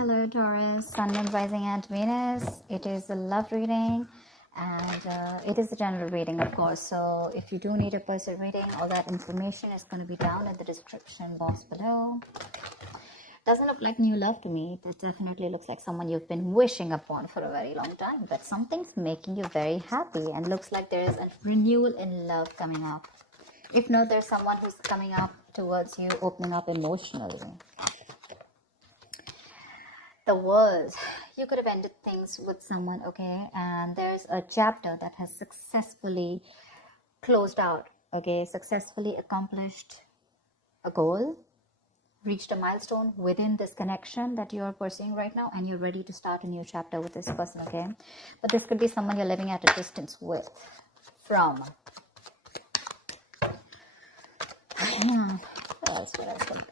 Hello Taurus, Sun, Moon, Rising and Venus. It is a love reading and it is a general reading, of course. So if you do need a personal reading, all that information is going to be down in the description box below. Doesn't look like new love to me. It definitely looks like someone you've been wishing upon for a very long time, but something's making you very happy and looks like there is a renewal in love coming up. If not, there's someone who's coming up towards you, opening up emotionally. The world, you could have ended things with someone, okay, and there's a chapter that has successfully closed out, okay, successfully accomplished a goal, reached a milestone within this connection that you're pursuing right now, and you're ready to start a new chapter with this person, okay. But this could be someone you're living at a distance with, from. What else would I think?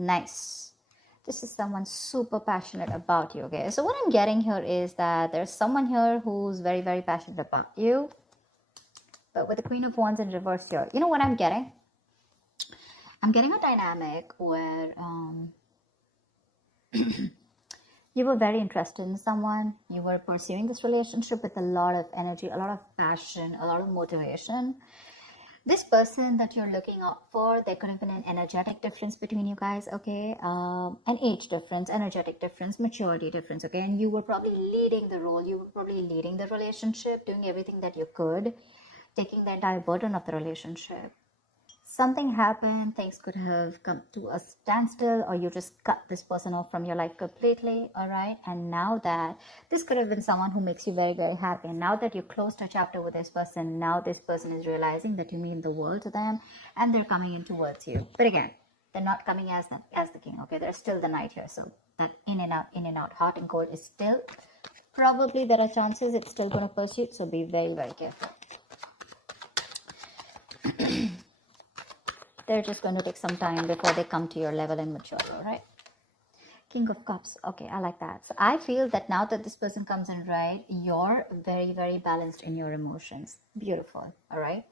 Nice. This is someone super passionate about you, okay. So what I'm getting here is that there's someone here who's very, very passionate about you, but with the Queen of Wands in reverse here, you know what I'm getting? I'm getting a dynamic where you were very interested in someone, you were pursuing this relationship with a lot of energy, a lot of passion, a lot of motivation. This person that you're looking out for, there could have been an energetic difference between you guys, okay? An age difference, energetic difference, maturity difference, okay? And you were probably leading the role, you were probably leading the relationship, doing everything that you could, taking the entire burden of the relationship. Something happened, things could have come to a standstill, or you just cut this person off from your life completely, all right? And now that this could have been someone who makes you very, very happy. And now that you closed a chapter with this person, now this person is realizing that you mean the world to them, and they're coming in towards you. But again, they're not coming as the king, okay? There's still the knight here, so that in and out, hot and cold is still, probably there are chances it's still going to pursue, so be very, very careful. They're just going to take some time before they come to your level and mature, all right? King of Cups. Okay, I like that. So I feel that now that this person comes in, right, you're very, very balanced in your emotions. Beautiful, all right?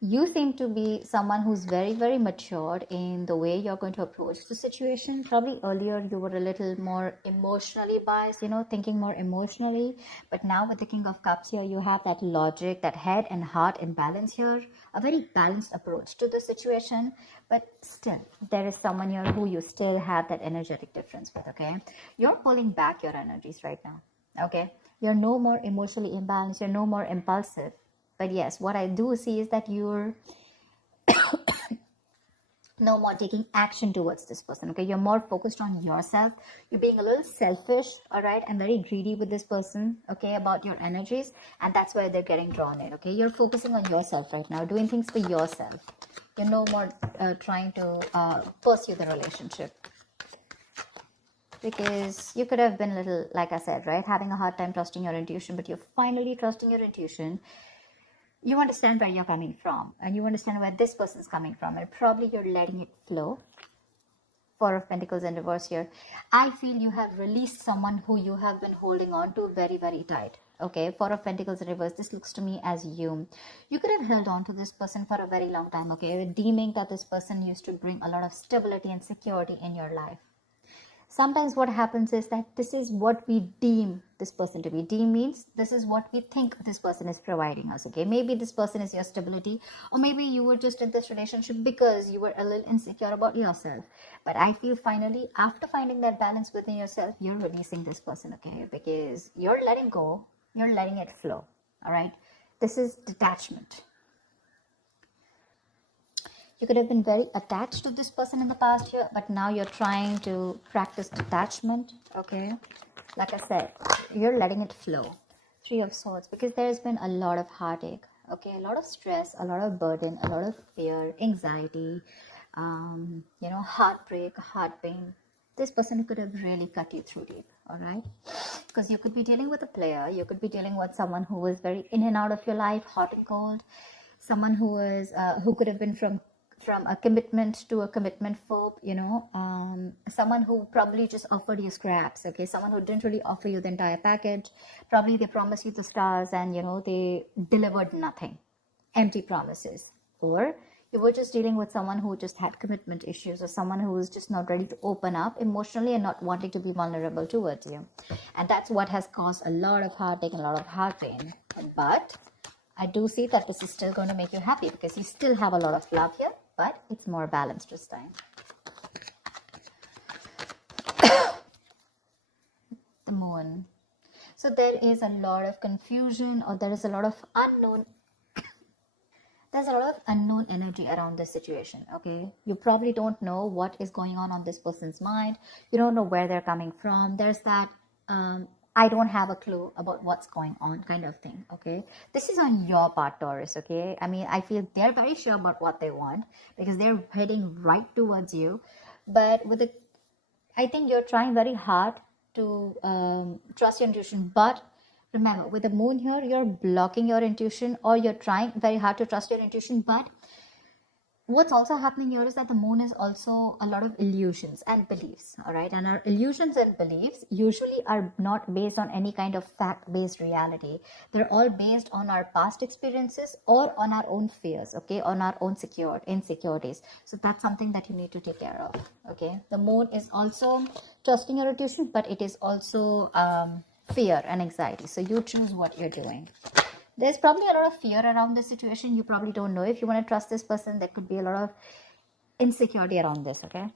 You seem to be someone who's very, very matured in the way you're going to approach the situation. Probably earlier you were a little more emotionally biased, you know, thinking more emotionally. But now with the King of Cups here, you have that logic, that head and heart in balance here. A very balanced approach to the situation. But still, there is someone here who you still have that energetic difference with, okay? You're pulling back your energies right now, okay? You're no more emotionally imbalanced. You're no more impulsive. But yes, what I do see is that you're no more taking action towards this person, okay? You're more focused on yourself. You're being a little selfish, all right? And very greedy with this person, okay, about your energies. And that's where they're getting drawn in, okay? You're focusing on yourself right now, doing things for yourself. You're no more trying to pursue the relationship. Because you could have been a little, like I said, right? Having a hard time trusting your intuition, but you're finally trusting your intuition. You understand where you're coming from, and you understand where this person's coming from, and probably you're letting it flow. Four of Pentacles in reverse here. I feel you have released someone who you have been holding on to very, very tight. Okay, Four of Pentacles in reverse. This looks to me as you could have held on to this person for a very long time, okay, deeming that this person used to bring a lot of stability and security in your life. Sometimes what happens is that this is what we deem this person to be. Deem means this is what we think this person is providing us, okay? Maybe this person is your stability, or maybe you were just in this relationship because you were a little insecure about yourself. But I feel finally, after finding that balance within yourself, you're releasing this person, okay? Because you're letting go, you're letting it flow, all right? This is detachment. You could have been very attached to this person in the past year, but now you're trying to practice detachment, okay? Like I said, you're letting it flow. Three of Swords, because there's been a lot of heartache, okay? A lot of stress, a lot of burden, a lot of fear, anxiety, you know, heartbreak, heart pain. This person could have really cut you through deep, all right? Because you could be dealing with a player. You could be dealing with someone who was very in and out of your life, hot and cold. Someone who was, who could have been from a commitment to a commitment phobe, you know, someone who probably just offered you scraps, okay, someone who didn't really offer you the entire package. Probably they promised you the stars and, you know, they delivered nothing, empty promises. Or You were just dealing with someone who just had commitment issues, or someone who is just not ready to open up emotionally and not wanting to be vulnerable towards you. And that's what has caused a lot of heartache and a lot of heart pain. But I do see that this is still going to make you happy, because you still have a lot of love here, but it's more balanced this time. The moon. So there is a lot of confusion, or there is a lot of unknown. There's a lot of unknown energy around this situation, okay? You probably don't know what is going on this person's mind. You don't know where they're coming from. There's that, I don't have a clue about what's going on kind of thing, okay? This is on your part, Taurus, okay? I mean, I feel they're very sure about what they want, because they're heading right towards you. But with it, I think you're trying very hard to trust your intuition, but remember, with the moon here, you're blocking your intuition, or you're trying very hard to trust your intuition. But what's also happening here is that the moon is also a lot of illusions and beliefs, all right? And our illusions and beliefs usually are not based on any kind of fact-based reality. They're all based on our past experiences or on our own fears, okay? On our own insecurities. So that's something that you need to take care of, okay? The moon is also trusting your intuition, but it is also fear and anxiety. So you choose what you're doing. There's probably a lot of fear around this situation. You probably don't know if you want to trust this person. There could be a lot of insecurity around this, okay?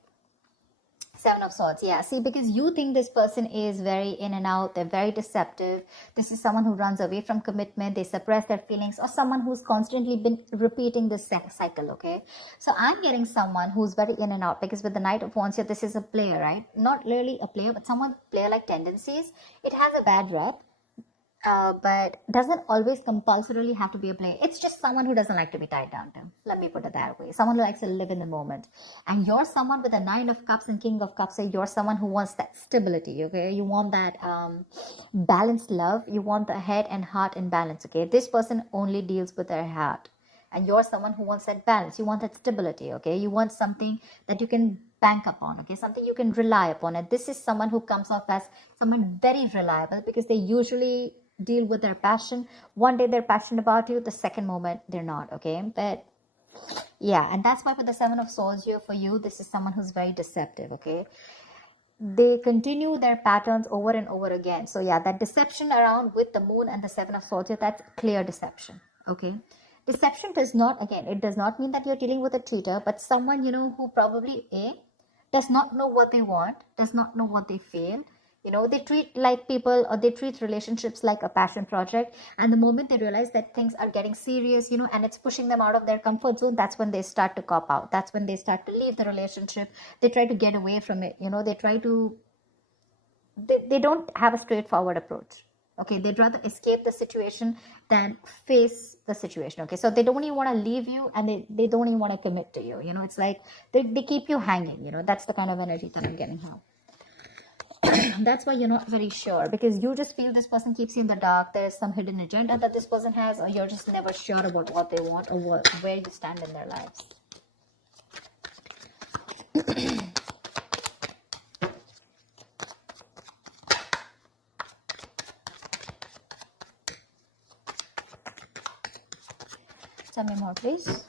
Seven of Swords, yeah. See, because you think this person is very in and out, they're very deceptive. This is someone who runs away from commitment, they suppress their feelings, or someone who's constantly been repeating this cycle, okay? So I'm getting someone who's very in and out, because with the Knight of Wands here, this is a player, right? Not really a player, but someone player-like tendencies. It has a bad rep. But doesn't always compulsorily have to be a player. It's just someone who doesn't like to be tied down to. Let me put it that way. Someone who likes to live in the moment. And you're someone with a Nine of Cups and King of Cups. So you're someone who wants that stability, okay? You want that balanced love. You want the head and heart in balance, okay? This person only deals with their heart. And you're someone who wants that balance. You want that stability, okay? You want something that you can bank upon, okay? Something you can rely upon. And this is someone who comes off as someone very reliable, because they usually deal with their passion. One day they're passionate about you, the second moment they're not, okay? But yeah, and that's why with the Seven of Swords here for you, this is someone who's very deceptive, okay? They continue their patterns over and over again. So yeah, that deception around with the moon and the Seven of Swords here, that's clear deception, okay? Deception does not, again, it does not mean that you're dealing with a cheater, but someone, you know, who probably does not know what they want, does not know what they feel. You know, they treat like people, or they treat relationships like a passion project. And the moment they realize that things are getting serious, you know, and it's pushing them out of their comfort zone, that's when they start to cop out. That's when they start to leave the relationship. They try to get away from it. You know, they try to, they don't have a straightforward approach. Okay, they'd rather escape the situation than face the situation. Okay, so they don't even want to leave you, and they don't even want to commit to you. You know, it's like they keep you hanging. You know, that's the kind of energy that I'm getting now. That's why you're not very sure, because you just feel this person keeps you in the dark. There's some hidden agenda that this person has, or you're just never sure about what they want, or where you stand in their lives. Tell me more, please.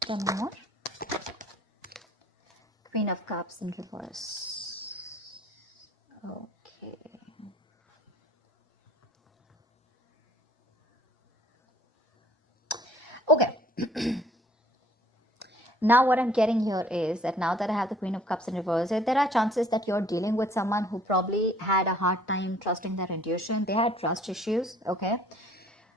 Tell me more. Queen of Cups in reverse. Okay. Okay. Now what I'm getting here is that now that I have the Queen of Cups in reverse, there are chances that you're dealing with someone who probably had a hard time trusting their intuition. They had trust issues, okay?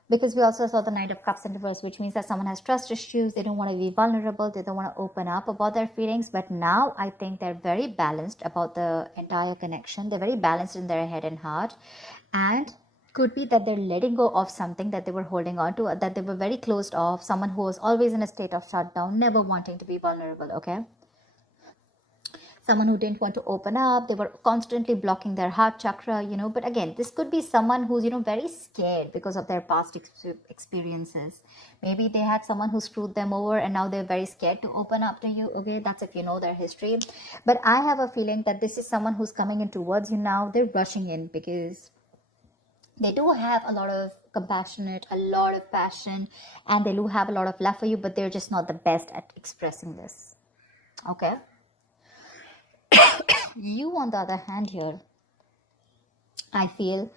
Because we also saw the Knight of Cups in reverse, which means that someone has trust issues. They don't want to be vulnerable. They don't want to open up about their feelings. But now I think they're very balanced about the entire connection. They're very balanced in their head and heart. And could be that they're letting go of something that they were holding on to, that they were very closed off. Someone who was always in a state of shutdown, never wanting to be vulnerable, okay? Someone who didn't want to open up. They were constantly blocking their heart chakra, you know. But again, this could be someone who's, you know, very scared because of their past experiences. Maybe they had someone who screwed them over, and now they're very scared to open up to you. Okay, that's if you know their history. But I have a feeling that this is someone who's coming in towards you now. They're rushing in because they do have a lot of compassionate, a lot of passion, and they do have a lot of love for you, but they're just not the best at expressing this. Okay. You, on the other hand, here, I feel,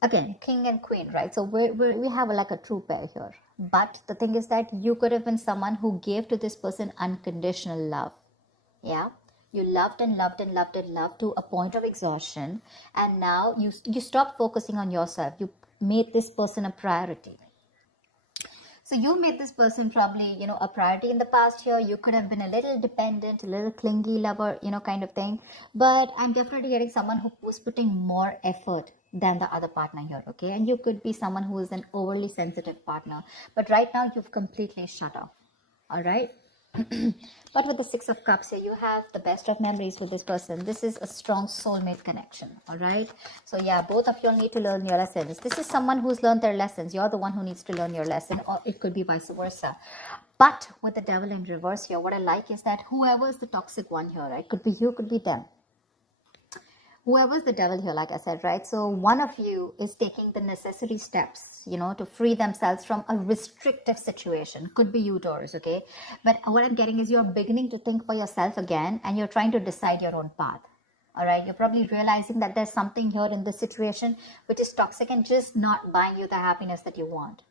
again, king and queen, right? So we have like a true pair here. But the thing is that you could have been someone who gave to this person unconditional love. Yeah. You loved and loved and loved and loved to a point of exhaustion. And now you stopped focusing on yourself. You made this person a priority. So you made this person probably, a priority in the past year. You could have been a little dependent, a little clingy lover, kind of thing. But I'm definitely getting someone who was putting more effort than the other partner here, okay? And you could be someone who is an overly sensitive partner. But right now, you've completely shut off, all right? But with the Six of Cups here, you have the best of memories with this person. This is a strong soulmate connection, all right? So yeah, both of you need to learn your lessons. This is someone who's learned their lessons. You're the one who needs to learn your lesson, or it could be vice versa. But with the devil in reverse here, what I like is that whoever is the toxic one here, right? Could be you, could be them. Whoever's the devil here, like I said, right? So one of you is taking the necessary steps, to free themselves from a restrictive situation. Could be you, Taurus, okay? But what I'm getting is you're beginning to think for yourself again, and you're trying to decide your own path. All right? You're probably realizing that there's something here in this situation which is toxic and just not buying you the happiness that you want.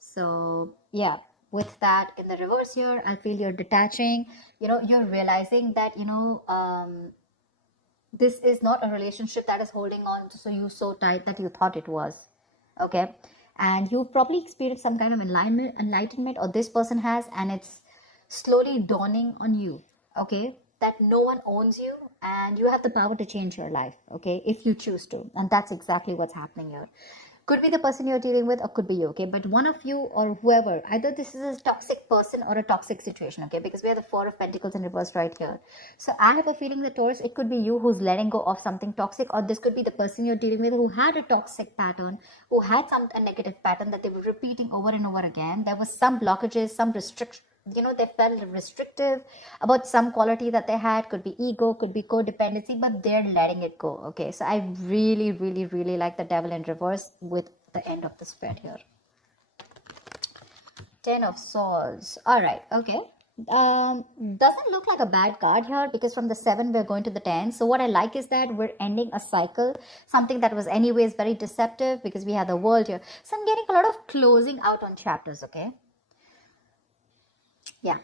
So, yeah. With that in the reverse here, I feel you're detaching. You're realizing that, this is not a relationship that is holding on to you so tight that you thought it was, okay? And you've probably experienced some kind of enlightenment, or this person has, and it's slowly dawning on you, okay, that no one owns you and you have the power to change your life, okay, if you choose to. And that's exactly what's happening here. Could be the person you're dealing with, or could be you, okay? But one of you or whoever, either this is a toxic person or a toxic situation, okay? Because we have the Four of Pentacles in reverse right here. So I have a feeling that, Taurus, it could be you who's letting go of something toxic, or this could be the person you're dealing with who had a toxic pattern, who had a negative pattern that they were repeating over and over again. There was some blockages, some restriction. They felt restrictive about some quality that they had. Could be ego, could be codependency, but they're letting it go, okay? So I really, really, really like the devil in reverse with the end of the spread here. 10 of Swords. All right, okay. Doesn't look like a bad card here, because from the 7 we're going to the 10. So what I like is that we're ending a cycle, something that was anyways very deceptive, because we have the World here. So I'm getting a lot of closing out on chapters, okay? Yeah.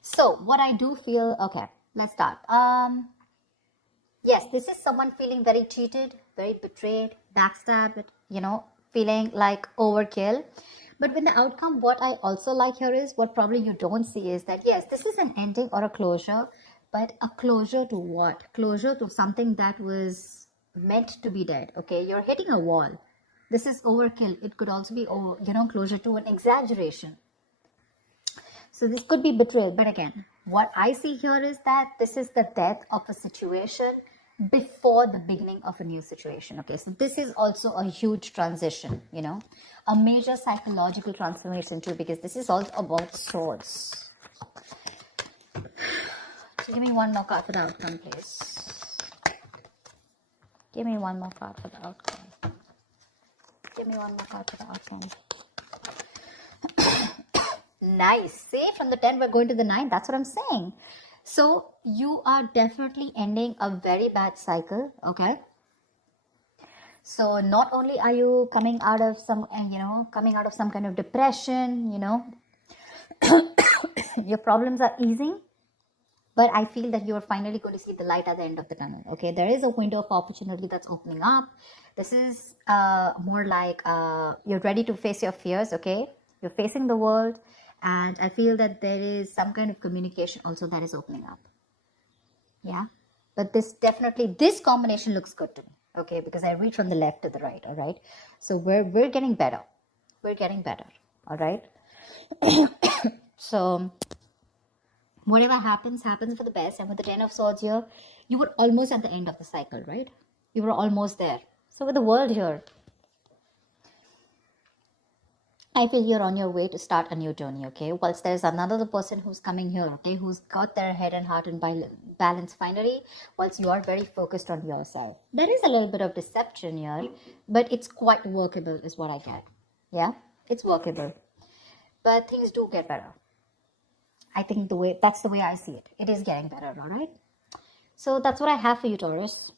So what I do feel, okay, let's start. Yes, this is someone feeling very cheated, very betrayed, backstabbed, feeling like overkill. But with the outcome, what I also like here is, what probably you don't see is that, yes, this is an ending or a closure, but a closure to what? Closure to something that was meant to be dead, okay? You're hitting a wall. This is overkill. It could also be, closure to an exaggeration. So this could be betrayal. But again, what I see here is that this is the death of a situation before the beginning of a new situation. Okay, so this is also a huge transition, a major psychological transformation too, because this is also about swords. So give me one more card for the outcome, please. Give me one more card for the outcome. Give me one more card for the outcome. Nice. See, from the 10 we're going to the 9. That's what I'm saying. So you are definitely ending a very bad cycle, okay? So not only are you coming out of some kind of depression, your problems are easing, but I feel that you're finally going to see the light at the end of the tunnel, okay? There is a window of opportunity that's opening up. This is more like you're ready to face your fears, okay? You're facing the world. And I feel that there is some kind of communication also that is opening up. Yeah. But this combination looks good to me. Okay. Because I read from the left to the right. All right. So we're getting better. We're getting better. All right. So whatever happens for the best. And with the 10 of Swords here, you were almost at the end of the cycle, right? You were almost there. So with the World here, I feel you're on your way to start a new journey, okay? Whilst there's another person who's coming here, okay, who's got their head and heart in balance finally, whilst you are very focused on yourself. There is a little bit of deception here, but it's quite workable is what I get. Yeah, it's workable. But things do get better. I think that's the way I see it. It is getting better, all right? So that's what I have for you, Taurus.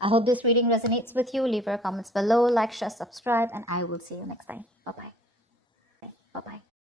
I hope this reading resonates with you. Leave your comments below, like, share, subscribe, and I will see you next time. Bye-bye. Bye-bye.